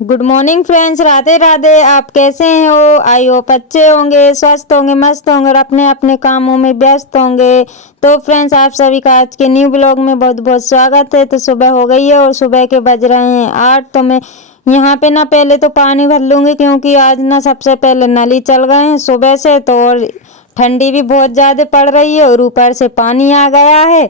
Good morning friends, Radhe Radhe. आप कैसे हैं हो? आई होप अच्छे होंगे, स्वस्थ होंगे, मस्त होंगे और अपने अपने कामों में व्यस्त होंगे। तो फ्रेंड्स, आप सभी का आज के न्यू ब्लॉग में बहुत बहुत स्वागत है। तो सुबह हो गई है और सुबह के बज रहे हैं 8। तो मैं यहाँ पे ना पहले तो पानी भर लूँगी, क्योंकि आज ना सबसे पहले नल ही चल गए हैं सुबह से। तो और ठंडी भी बहुत ज़्यादा पड़ रही है और ऊपर से पानी आ गया है।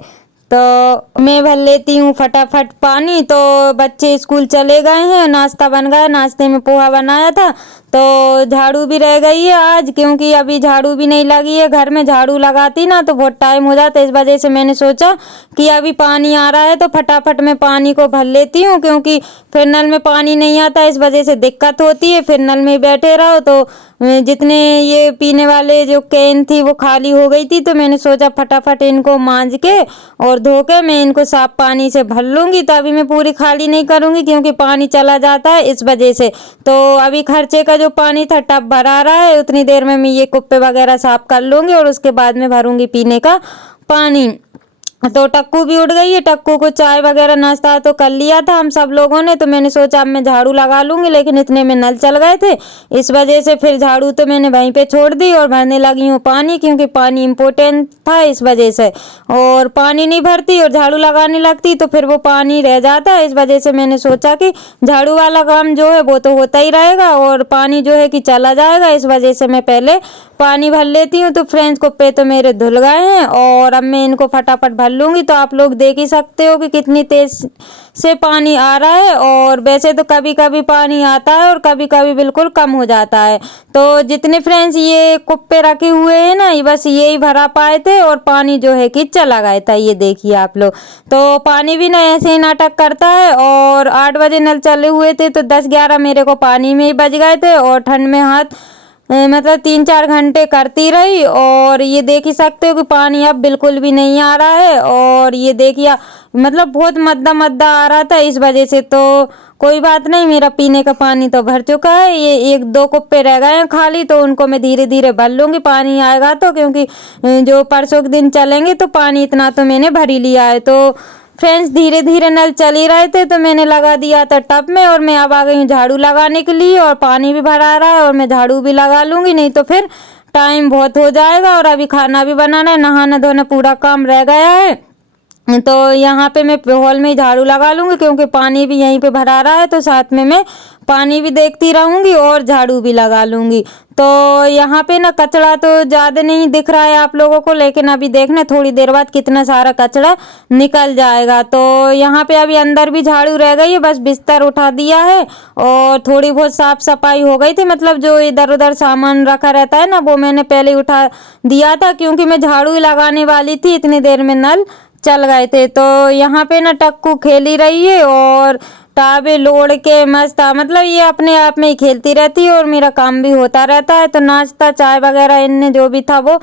तो मैं भर लेती हूँ फटाफट पानी। तो बच्चे स्कूल चले गए हैं, नाश्ता बन गया, नाश्ते में पोहा बनाया था। तो झाड़ू भी रह गई है आज, क्योंकि अभी झाड़ू भी नहीं लगी है घर में। झाड़ू लगाती ना तो बहुत टाइम हो जाता है, इस वजह से मैंने सोचा कि अभी पानी आ रहा है तो फटाफट मैं पानी को भर लेती हूँ, क्योंकि फिर नल में पानी नहीं आता, इस वजह से दिक्कत होती है। फिर नल में बैठे रहो तो जितने ये पीने वाले जो कैन थी वो खाली हो गई थी। तो मैंने सोचा फटाफट इनको मांज के और धो के मैं इनको साफ पानी से भर लूँगी। तो अभी मैं पूरी खाली नहीं करूँगी, क्योंकि पानी चला जाता है इस वजह से। तो अभी खर्चे का जो पानी था टब भरा रहा है, उतनी देर में मैं ये कुप्पे वगैरह साफ कर लूँगी और उसके बाद में भरूँगी पीने का पानी। तो टक्कू भी उठ गई है। टक्कू को चाय वगैरह नाश्ता तो कर लिया था हम सब लोगों ने। तो मैंने सोचा अब मैं झाड़ू लगा लूँगी, लेकिन इतने में नल चल गए थे, इस वजह से फिर झाड़ू तो मैंने वहीं पे छोड़ दी और भरने लगी हूँ पानी, क्योंकि पानी इम्पोर्टेंट था इस वजह से। और पानी नहीं भरती और झाड़ू लगाने लगती तो फिर वो पानी रह जाता है, इस वजह से मैंने सोचा कि झाड़ू वाला काम जो है वो तो होता ही रहेगा और पानी जो है कि चला जाएगा, इस वजह से मैं पहले पानी भर लेती हूँ। तो फ्रेंड्स, कुप्पे तो मेरे धुल गए हैं और अब मैं इनको फटाफट भर लूँगी। तो आप लोग देख ही सकते हो कि कितनी तेज से पानी आ रहा है। और वैसे तो कभी कभी पानी आता है और कभी कभी बिल्कुल कम हो जाता है। तो जितने फ्रेंड्स ये कुप्पे रखे हुए हैं ना, ये बस यही भरा पाए थे और पानी जो है कि चला गया था। ये देखिए आप लोग, तो पानी भी ना ऐसे ही नाटक करता है। और 8 बजे नल चले हुए थे तो 10-11 मेरे को पानी में ही बज गए थे और ठंड में हाथ मतलब 3-4 घंटे करती रही। और ये देख ही सकते हो कि पानी अब बिल्कुल भी नहीं आ रहा है। और ये देखिए मतलब बहुत मद्दा मद्दा आ रहा था, इस वजह से। तो कोई बात नहीं, मेरा पीने का पानी तो भर चुका है। ये 1-2 कुप्पे रह गए हैं खाली, तो उनको मैं धीरे धीरे भर लूँगी पानी आएगा तो, क्योंकि जो परसों के दिन चलेंगे तो पानी इतना तो मैंने भर ही लिया है। तो फ्रेंड्स, धीरे धीरे नल चल ही रहे थे तो मैंने लगा दिया था टब में और मैं अब आ गई हूँ झाड़ू लगाने के लिए। और पानी भी भरा रहा है और मैं झाड़ू भी लगा लूँगी, नहीं तो फिर टाइम बहुत हो जाएगा। और अभी खाना भी बनाना है, नहाना धोना पूरा काम रह गया है। तो यहाँ पे मैं हॉल में ही झाड़ू लगा लूँगी, क्योंकि पानी भी यहीं पे भरा रहा है। तो साथ में मैं पानी भी देखती रहूँगी और झाड़ू भी लगा लूँगी। तो यहाँ पे ना कचरा तो ज़्यादा नहीं दिख रहा है आप लोगों को, लेकिन अभी देखना थोड़ी देर बाद कितना सारा कचरा निकल जाएगा। तो यहाँ पे अभी अंदर भी झाड़ू रह गई है, बस बिस्तर उठा दिया है और थोड़ी बहुत साफ सफाई हो गई थी। मतलब जो इधर उधर सामान रखा रहता है ना, वो मैंने पहले उठा दिया था, क्योंकि मैं झाड़ू लगाने वाली थी, इतनी देर में नल चल गए थे। तो यहाँ पे ना टक्कू खेल ही रही है और टाबे लोड़ के मस्त, मतलब ये अपने आप में ही खेलती रहती है और मेरा काम भी होता रहता है। तो नाश्ता चाय वगैरह इनने जो भी था वो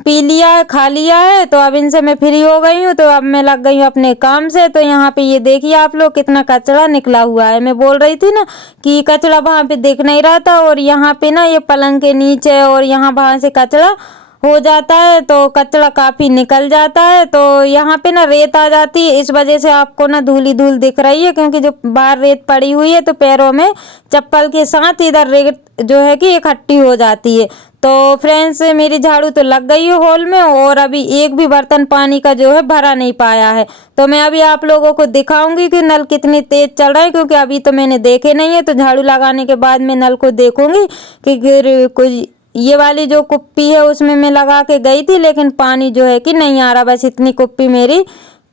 पी लिया है, खा लिया है। तो अब इनसे मैं फ्री हो गई हूँ, तो अब मैं लग गई हूँ अपने काम से। तो यहाँ पे ये देखिए आप लोग कितना कचरा निकला हुआ है। मैं बोल रही थी ना कि कचरा वहाँ पे दिख नहीं रहा था, और यहाँ पे ना ये पलंग के नीचे और यहाँ वहाँ से कचरा हो जाता है, तो कचरा काफ़ी निकल जाता है। तो यहाँ पे ना रेत आ जाती है, इस वजह से आपको ना धूल ही धूल दिख रही है, क्योंकि जो बाहर रेत पड़ी हुई है तो पैरों में चप्पल के साथ इधर रेत जो है कि इकट्ठी हो जाती है। तो फ्रेंड्स, मेरी झाड़ू तो लग गई है हॉल में और अभी एक भी बर्तन पानी का जो है भरा नहीं पाया है। तो मैं अभी आप लोगों को दिखाऊंगी कि नल कितनी तेज चल रहा है, क्योंकि अभी तो मैंने देखे नहीं है। तो झाड़ू लगाने के बाद मैं नल को देखूंगी कि कुछ ये वाली जो कुप्पी है उसमें मैं लगा के गई थी, लेकिन पानी जो है कि नहीं आ रहा, बस इतनी कुप्पी मेरी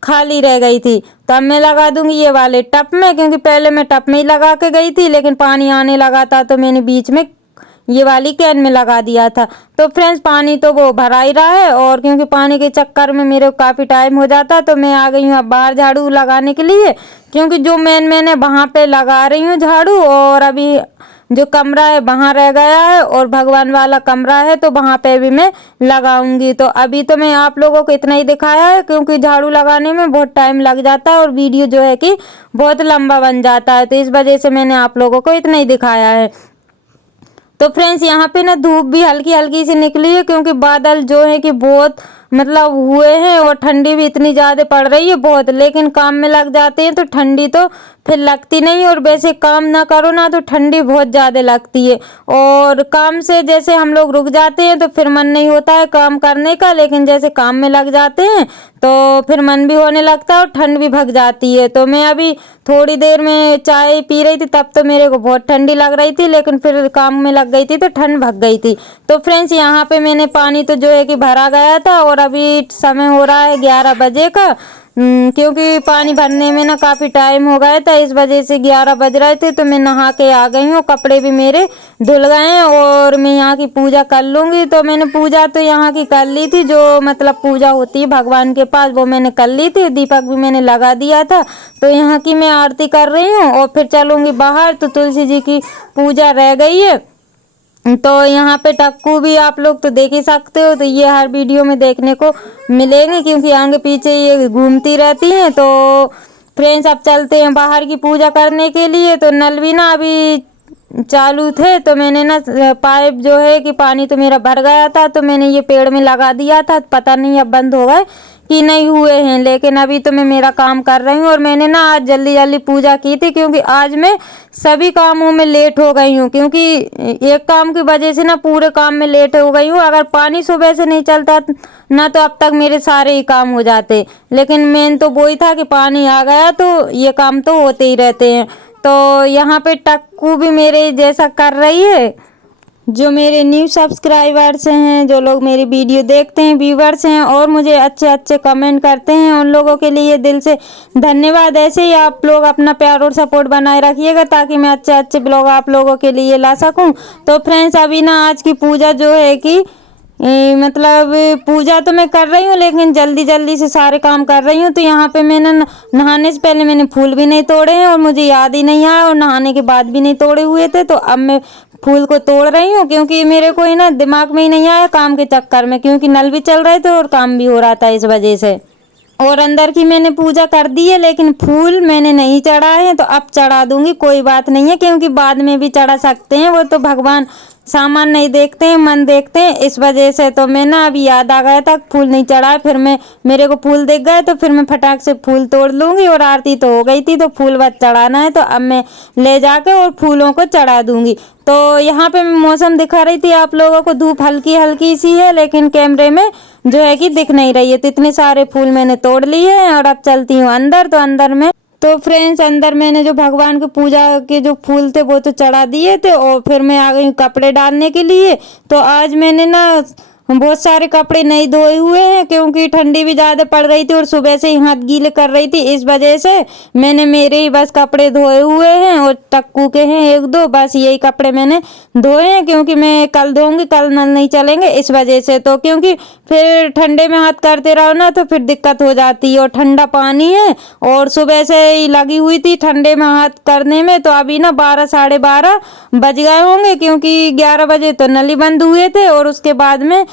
खाली रह गई थी। तो अब मैं लगा दूंगी ये वाले टब में, क्योंकि पहले मैं टब में ही लगा के गई थी, लेकिन पानी आने लगा था तो मैंने बीच में ये वाली कैन में लगा दिया था। तो फ्रेंड्स, पानी तो वो भरा ही रहा है और क्योंकि पानी के चक्कर में मेरे को काफ़ी टाइम हो जाता, तो मैं आ गई हूँ अब बाहर झाड़ू लगाने के लिए, क्योंकि जो मैंने वहाँ पे लगा रही हूँ झाड़ू, और अभी जो कमरा है वहाँ रह गया है और भगवान वाला कमरा है तो वहाँ पे भी मैं लगाऊंगी। तो अभी तो मैं आप लोगों को इतना ही दिखाया है, क्योंकि झाड़ू लगाने में बहुत टाइम लग जाता है और वीडियो जो है कि बहुत लंबा बन जाता है, तो इस वजह से मैंने आप लोगों को इतना ही दिखाया है। तो फ्रेंड्स, यहाँ पे ना धूप भी हल्की हल्की सी निकली है, क्योंकि बादल जो है कि बहुत मतलब हुए हैं और ठंडी भी इतनी ज़्यादा पड़ रही है बहुत, लेकिन काम में लग जाते हैं तो ठंडी तो फिर लगती नहीं, और वैसे काम ना करो ना तो ठंडी बहुत ज़्यादा लगती है, और काम से जैसे हम लोग रुक जाते हैं तो फिर मन नहीं होता है काम करने का, लेकिन जैसे काम में लग जाते हैं तो फिर मन भी होने लगता है और ठंड भी भग जाती है। तो मैं अभी थोड़ी देर में चाय पी रही थी, तब तो मेरे को बहुत ठंडी लग रही थी, लेकिन फिर काम में लग गई थी तो ठंड भग गई थी। तो फ्रेंड्स यहाँ पे मैंने पानी तो जो है कि भरा गया था, और अभी समय हो रहा है 11 बजे का, क्योंकि पानी भरने में ना काफ़ी टाइम हो गया था, इस वजह से 11 बज रहे थे। तो मैं नहा के आ गई हूँ, कपड़े भी मेरे धुल गए हैं, और मैं यहाँ की पूजा कर लूँगी। तो मैंने पूजा तो यहाँ की कर ली थी, जो मतलब पूजा होती है भगवान के पास, वो मैंने कर ली थी। दीपक भी मैंने लगा दिया था। तो यहाँ की मैं आरती कर रही हूँ और फिर चलूँगी बाहर। तो तुलसी जी की पूजा रह गई है। तो यहाँ पे टक्कू भी आप लोग तो देख ही सकते हो, तो ये हर वीडियो में देखने को मिलेंगे, क्योंकि आगे पीछे ये घूमती रहती हैं। तो फ्रेंड्स अब चलते हैं बाहर की पूजा करने के लिए। तो नल भी ना अभी चालू थे, तो मैंने ना पाइप जो है कि पानी तो मेरा भर गया था, तो मैंने ये पेड़ में लगा दिया था। पता नहीं अब बंद हो गए कि नहीं हुए हैं, लेकिन अभी तो मैं मेरा काम कर रही हूँ। और मैंने ना आज जल्दी जल्दी पूजा की थी, क्योंकि आज मैं सभी कामों में लेट हो गई हूँ, क्योंकि एक काम की वजह से ना पूरे काम में लेट हो गई हूँ। अगर पानी सुबह से नहीं चलता ना तो अब तक मेरे सारे ही काम हो जाते, लेकिन मेन तो वही था कि पानी आ गया, तो ये काम तो होते ही रहते हैं। तो यहाँ पे टक्कू भी मेरे जैसा कर रही है। जो मेरे न्यू सब्सक्राइबर्स हैं, जो लोग मेरी वीडियो देखते हैं, व्यूवर्स हैं और मुझे अच्छे अच्छे कमेंट करते हैं, उन लोगों के लिए दिल से धन्यवाद। ऐसे ही आप लोग अपना प्यार और सपोर्ट बनाए रखिएगा, ताकि मैं अच्छे अच्छे ब्लॉग आप लोगों के लिए ला सकूं। तो फ्रेंड्स अभी ना आज की पूजा जो है कि मतलब पूजा तो मैं कर रही हूँ, लेकिन जल्दी जल्दी से सारे काम कर रही हूँ। तो यहाँ पे मैंने नहाने से पहले मैंने फूल भी नहीं तोड़े हैं, और मुझे याद ही नहीं आया, और नहाने के बाद भी नहीं तोड़े हुए थे। तो अब मैं फूल को तोड़ रही हूँ, क्योंकि मेरे को ही ना दिमाग में ही नहीं आया काम के चक्कर में, क्योंकि नल भी चल रहे थे और काम भी हो रहा था, इस वजह से। और अंदर की मैंने पूजा कर दी है, लेकिन फूल मैंने नहीं चढ़ाए हैं, तो अब चढ़ा दूंगी, कोई बात नहीं है, क्योंकि बाद में भी चढ़ा सकते हैं। वो तो भगवान सामान नहीं देखते हैं, मन देखते हैं, इस वजह से। तो मैं ना अभी याद आ गया था फूल नहीं चढ़ाए, फिर मेरे को फूल दिख गए, तो फिर मैं फटाक से फूल तोड़ लूँगी। और आरती तो हो गई थी, तो फूल बस चढ़ाना है, तो अब मैं ले जाके और फूलों को चढ़ा दूँगी। तो यहाँ पे मैं मौसम दिखा रही थी आप लोगों को, धूप हल्की हल्की सी है, लेकिन कैमरे में जो है कि दिख नहीं रही है। तो इतने सारे फूल मैंने तोड़ लिए हैं, और अब चलती हूँ अंदर। तो अंदर में तो फ्रेंड्स अंदर मैंने जो भगवान की पूजा के जो फूल थे वो तो चढ़ा दिए थे, और फिर मैं आ गई कपड़े डालने के लिए। तो आज मैंने ना बहुत सारे कपड़े नहीं धोए हुए हैं, क्योंकि ठंडी भी ज़्यादा पड़ रही थी और सुबह से ही हाथ गीले कर रही थी, इस वजह से मैंने मेरे ही बस कपड़े धोए हुए हैं, और टक्कू के हैं एक दो, बस यही कपड़े मैंने धोए हैं, क्योंकि मैं कल धोऊंगी, कल नल नहीं चलेंगे, इस वजह से। तो क्योंकि फिर ठंडे में हाथ करते रहो ना तो फिर दिक्कत हो जाती है, और ठंडा पानी है, और सुबह से ही लगी हुई थी ठंडे में हाथ करने में। तो अभी ना 12 साढ़े 12 बज गए होंगे, क्योंकि 11 बजे तो नली बंद हुए थे। और उसके बाद में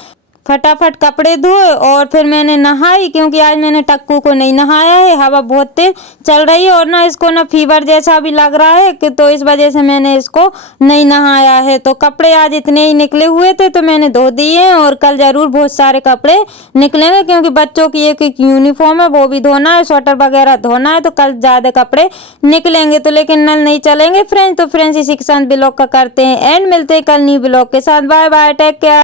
फटाफट कपड़े धोए और फिर मैंने नहाई, क्योंकि आज मैंने टक्कू को नहीं नहाया है, हवा बहुत तेज चल रही है, और ना इसको ना फीवर जैसा भी लग रहा है कि, तो इस वजह से मैंने इसको नहीं नहाया है। तो कपड़े आज इतने ही निकले हुए थे, तो मैंने धो दिए हैं, और कल ज़रूर बहुत सारे कपड़े निकलेंगे, क्योंकि बच्चों की एक एक यूनिफॉर्म है वो भी धोना है, स्वेटर वगैरह धोना है, तो कल ज़्यादा कपड़े निकलेंगे। तो लेकिन नल नहीं चलेंगे फ्रेंड्स। तो फ्रेंड्स इसी के साथ ब्लॉग का करते हैं एंड, मिलते हैं कल न्यू ब्लॉग के साथ। Bye bye, take care.